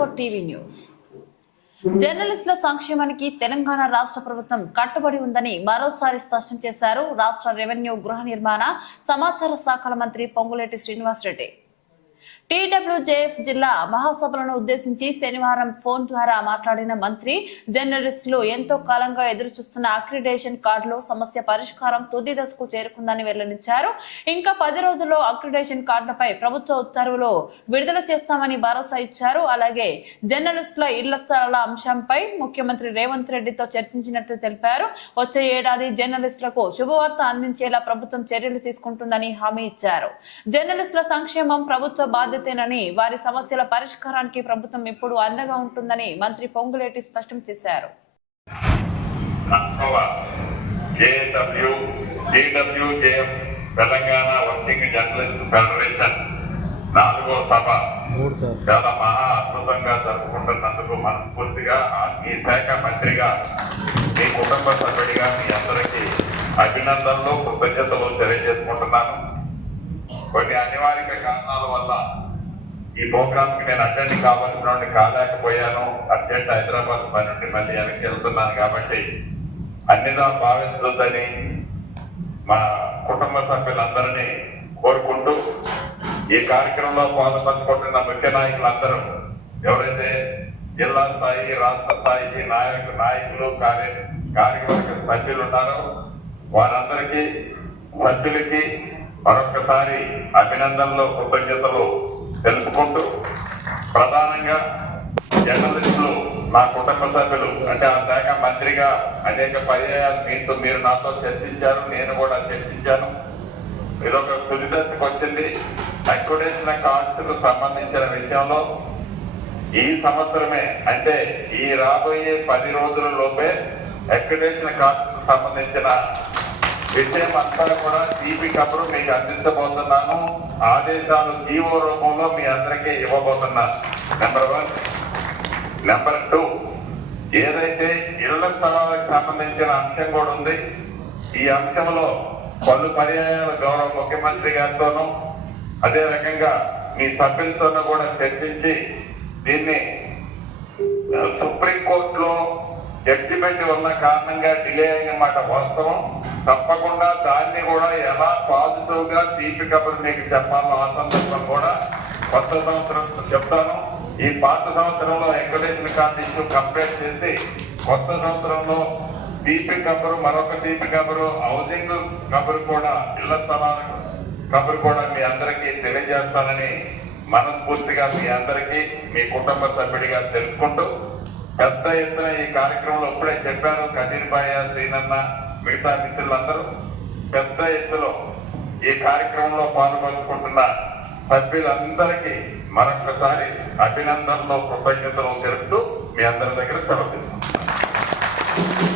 For TV news జర్నలిస్టుల సంక్షేమానికి తెలంగాణ రాష్ట్ర ప్రభుత్వం కట్టుబడి ఉందని మరోసారి స్పష్టం చేశారు రాష్ట్ర రెవెన్యూ గృహ నిర్మాణ సమాచార శాఖల మంత్రి పొంగులేటి శ్రీనివాసరెడ్డి. టీడబ్ల్యూజేఎఫ్ జిల్లా మహాసభలను ఉద్దేశించి శనివారం ఫోన్ ద్వారా మాట్లాడిన మంత్రి జర్నలిస్టులు ఎంతో కాలంగా ఎదురు చూస్తున్న అక్రిడేషన్ కార్డులో సమస్య పరిష్కారం తుది దశకు చేరుకుందని వెల్లడించారు. ఇంకా పది రోజుల్లో అక్రిడేషన్ కార్డులపై ప్రభుత్వ ఉత్తర్వులు విడుదల చేస్తామని భరోసా ఇచ్చారు. అలాగే జర్నలిస్టుల ఇళ్ళ స్థలాల అంశంపై ముఖ్యమంత్రి రేవంత్ రెడ్డితో చర్చించినట్లు తెలిపారు. వచ్చే ఏడాది జర్నలిస్టులకు శుభవార్త అందించేలా ప్రభుత్వం చర్యలు తీసుకుంటుందని హామీ ఇచ్చారు. జర్నలిస్టుల సంక్షేమం ప్రభుత్వ బాధ్యతేనని వారి సమస్యల పరిష్కారానికి ప్రభుత్వం ఎప్పుడు అండగా ఉంటుందని మంత్రి పొంగులేటి స్పష్టం చేశారు. తెలంగాణ వర్కింగ్ జర్నలిస్ట్ ఫెడరేషన్ నాలుగో సభ. మూడు సార్. చాలా మహా అద్భుతంగా జరుపుకుంటున్నందుకు మనస్ఫూర్తిగా ఆ మీ శాఖ మంత్రిగా మీ కుటుంబ సభ్యుడిగా మీ అందరికీ అభినందనలు కృతజ్ఞతలు తెలియజేసుకుంటున్నాను. కొన్ని అనివార్య కారణాల వల్ల ఈ ప్రోగ్రామ్కి నేను అటెండ్ కావాల్సిన కాలేకపోయాను. అర్జెంట్ హైదరాబాద్ పని నుండి మళ్ళీ వెనక్కి వెళ్తున్నాను కాబట్టి అన్నిదా భావిస్తుందని మా కుటుంబ సభ్యులందరినీ కోరుకుంటూ ఈ కార్యక్రమంలో పాల్పంచుకుంటున్న ముఖ్య నాయకులందరూ ఎవరైతే జిల్లా స్థాయి రాష్ట్ర స్థాయి నాయకు నాయకులు కార్య కార్యవర్గ సభ్యులు ఉన్నారో వారందరికీ సభ్యులకి మరొకసారి అభినందనలు కృతజ్ఞతలు తెలుపుకుంటూ ప్రధానంగా జర్నలిస్టులు నా కుటుంబ సభ్యులు అంటే ఆ శాఖ మంత్రిగా అనేక పర్యాయాలు మీతో మీరు నాతో చర్చించారు నేను కూడా చర్చించాను. ఇదొక తుది దశకు వచ్చింది. అక్యుడేషన్ కార్డ్స్ సంబంధించిన విషయంలో ఈ సంవత్సరమే అంటే ఈ రాబోయే పది రోజుల లోపే అక్యుడేషన్ కార్డ్స్ సంబంధించిన విషయం అంతా కూడా తీపి కబురు మీకు అందించబోతున్నాను. ఆదేశాలు జీవో రూపంలో మీ అందరికీ ఇవ్వబోతున్నాను నెంబర్ వన్ నెంబర్ టూ ఏదైతే ఇళ్ళ స్థలాలకు సంబంధించిన అంశం కూడా ఉంది ఈ అంశంలో పలు పర్యాయాలు గౌరవ ముఖ్యమంత్రి గారితోనూ అదే రకంగా మీ సభ్యులతోనూ కూడా చర్చించి దీన్ని సుప్రీంకోర్టులో జడ్జిమెంట్ ఉన్న కారణంగా డిలే అయిన మాట వాస్తవం. తప్పకుండా దాన్ని కూడా ఎలా పాజిటివ్గా తీపి కబురు మీకు చెప్పాలో ఆ సందర్భం కూడా కొత్త సంవత్సరం చెప్తాను. ఈ పాత సంవత్సరంలో వెంకటేశ్వర కార్డు ఇష్యూ కంప్లీట్ చేసి కొత్త సంవత్సరంలో తీపి కబురు మరొక తీపి కబురు హౌసింగ్ కబురు కూడా ఇళ్ళ స్థలాలకు కబురు కూడా మీ అందరికీ తెలియజేస్తానని మనస్ఫూర్తిగా మీ అందరికీ మీ కుటుంబ సభ్యుడిగా తెలుసుకుంటూ పెద్ద ఎత్తున ఈ కార్యక్రమంలో ఇప్పుడే చెప్పాను. కదిరిపాయ శ్రీనన్న మిగతా మిత్రులందరూ పెద్ద ఎత్తులో ఈ కార్యక్రమంలో పాల్పంచుకుంటున్న సభ్యులందరికీ మరొకసారి అభినందనలో కృతజ్ఞతలు తెలుపుతూ మీ అందరి దగ్గర సెలవు తీసుకుంటున్నాను.